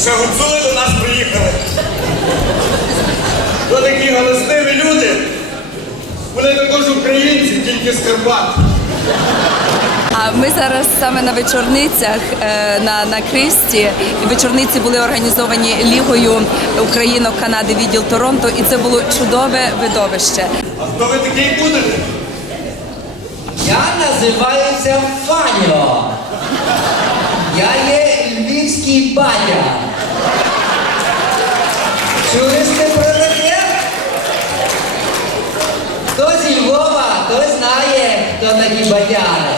Ще гуцули до нас приїхали. То такі галасливі люди. Вони також українці, тільки з Карпат. А ми зараз саме на вечорницях е, на, на Кристі. І вечорниці були організовані Лігою Українок Канади відділ Торонто, і це було чудове видовище. А хто ви такий будете? Я називаюся Фаньо. Я є львівський батя. Чули сте про таке? Хто зі Львова, той знає, хто такі батяри.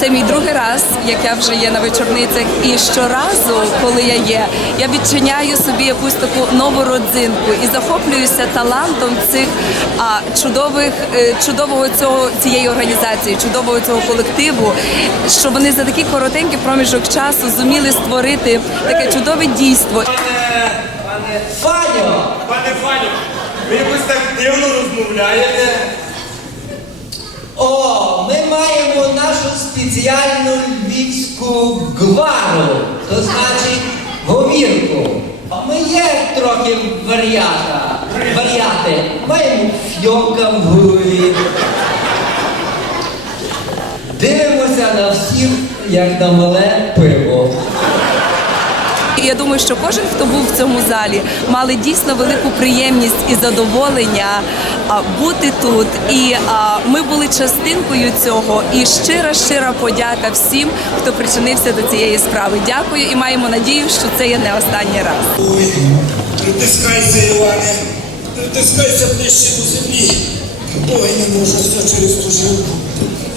Це мій другий раз, як я вже є на вечорницях. І щоразу, коли я є, я відчиняю собі якусь таку нову родзинку і захоплююся талантом цих а, чудових, е, чудового цього цієї організації, чудового цього колективу, що вони за такий коротенький проміжок часу зуміли створити таке чудове дійство. Пане, пане, Фаньо! пане Фаню, ви якось так дивно розмовляєте. О, ми маємо нашу спеціальну львівську гвару, то значить говірку. А Ми є трохи варіата, варіати. Маємо фьока в голові. Дивимося на всіх, як на мале пиво. Я думаю, що кожен, хто був в цьому залі, мали дійсно велику приємність і задоволення бути тут. І ми були частинкою цього. І щира, щира подяка всім, хто причинився до цієї справи. Дякую і маємо надію, що це є не останній раз. Ой, притискайся, Іване, притискайся ближче до землі. Ой, не можу все через ту жилку.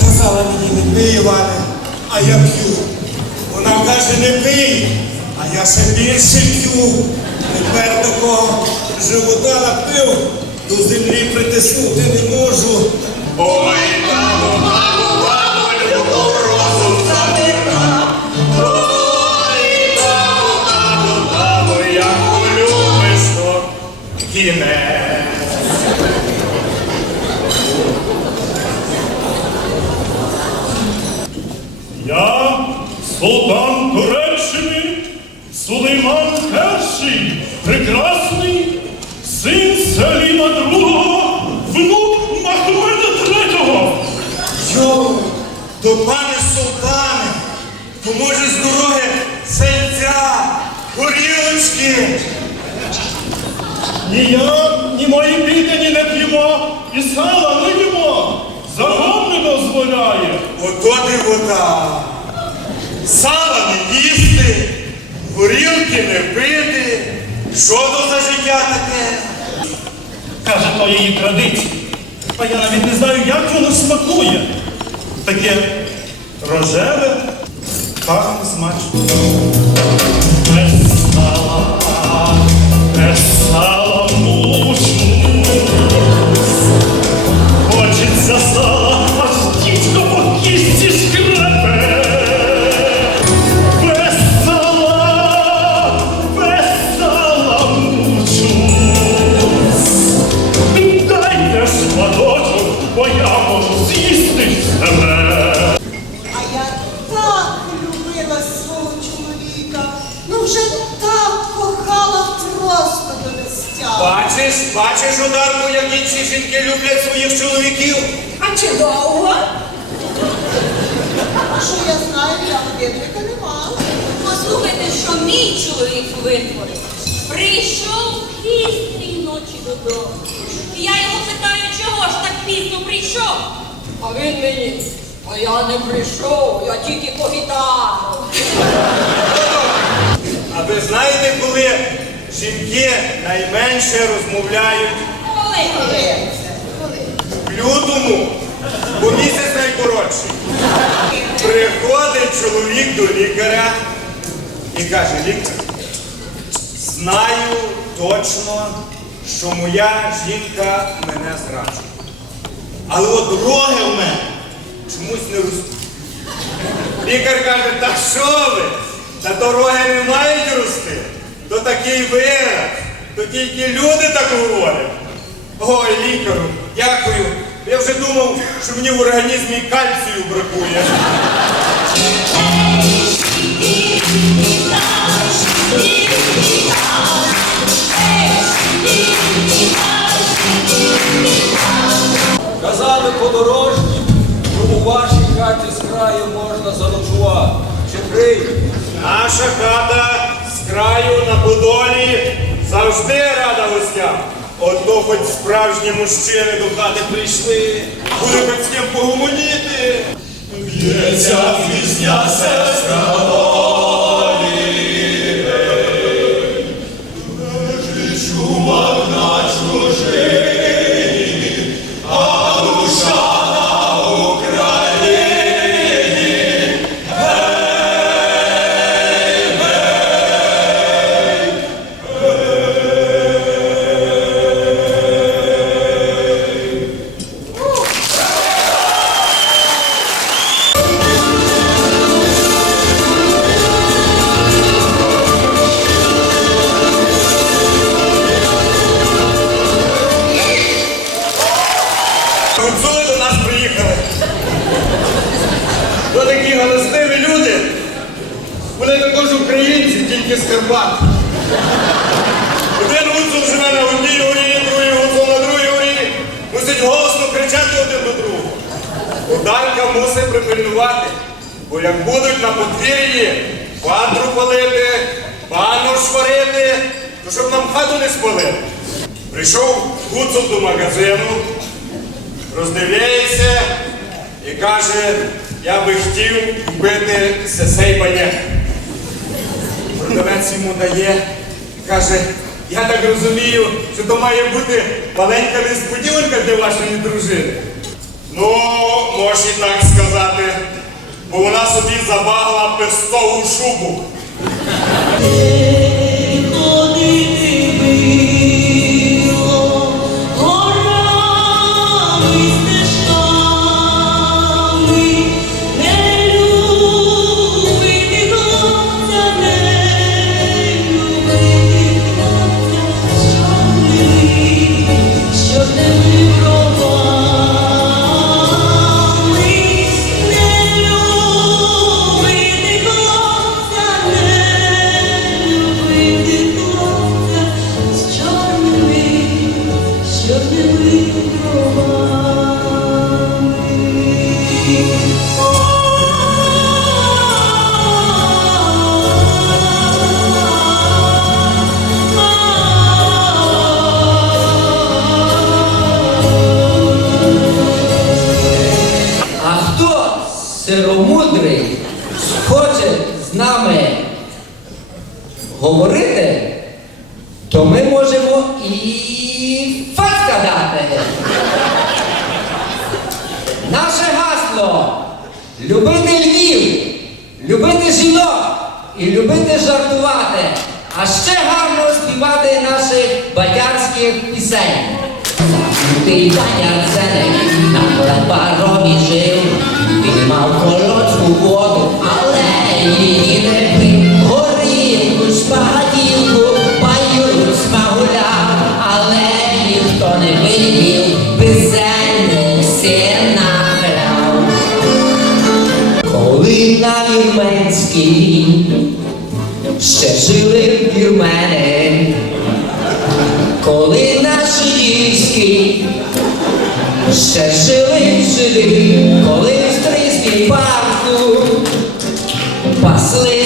Казала мені не пий, Іване, а я п'ю. Вона каже, не пий, а я ще більше. Тепер такого живота напив, до землі притиснути не можу. Ой, мамо, мамо, мамо, любов розум забіра. Ой, мамо, мамо, мамо, як полюбиш, то. Я, султан Туреччини, син Селіма II, внук Махмеда III. Йо, до пане султане, поможе з дороги сельця, горілочки. Ні я, ні мої піддані не п'ємо, і сала не їмо. Закон не дозволяє. Ото дивота. Сала не їсти, горілки не пити. Що то за життя таке? Каже, то її традиція. А я навіть не знаю, як воно смакує. Таке рожеве, пахне смачно. Весна, сала, бачиш, як інші жінки люблять своїх чоловіків? А чи довго? А що я знаю, я годинника нема. Послухайте, що мій чоловік витворив. Прийшов пізньої ночі додому. І я його питаю, чого ж так пізно прийшов? А він мені, а я не прийшов, я тільки по гітару. А ви знаєте, коли жінки найменше розмовляють В лютому, бо місяць найкоротший. Приходить чоловік до лікаря і каже, лікар, знаю точно, що моя жінка мене зраджує. Але от роги в мене чомусь не ростуть. Лікар каже, та що ви? Та дороги не мають рости. То такий вираз, то тільки люди так говорять. Ой, дякую. Я вже думав, що мені в організмі кальцію бракує. Казали подорожні, що у вашій хаті з краю можна заночувати. Чи прийде? Наша хата з краю на Подолі завжди рада гостям. Ото хоч справжні мужчини до хати прийшли, буде хоч з ким погомоніти. Б'ється пісня сестра нас приїхали. То такі галасливі люди. Вони також українці, тільки з Карпат. Один гуцул живе на одній горі, другий гуцул на другій горі. Мусить голосно кричати один до другого. Ударка мусить припильнувати, бо як будуть на подвір'ї ватру палити, пану шварити, то щоб нам хату не спалили. Прийшов гуцул до магазину, роздивляється і каже, я би хотів купити сесей баняк. Продавець йому дає і каже, я так розумію, що то має бути маленька несподіванка для вашої дружини. Ну, можеш і так сказати, бо вона собі забагла пестову шубу. Говорити, то ми можемо і факта дати. Наше гасло любити Львів, любити жінок і любити жартувати, а ще гарно співати наших бадярських пісень. Ти Таня Зелень на паромі жив, ще жили вірмени, коли наші дівські ще жили жили, коли в стрийській парку пасли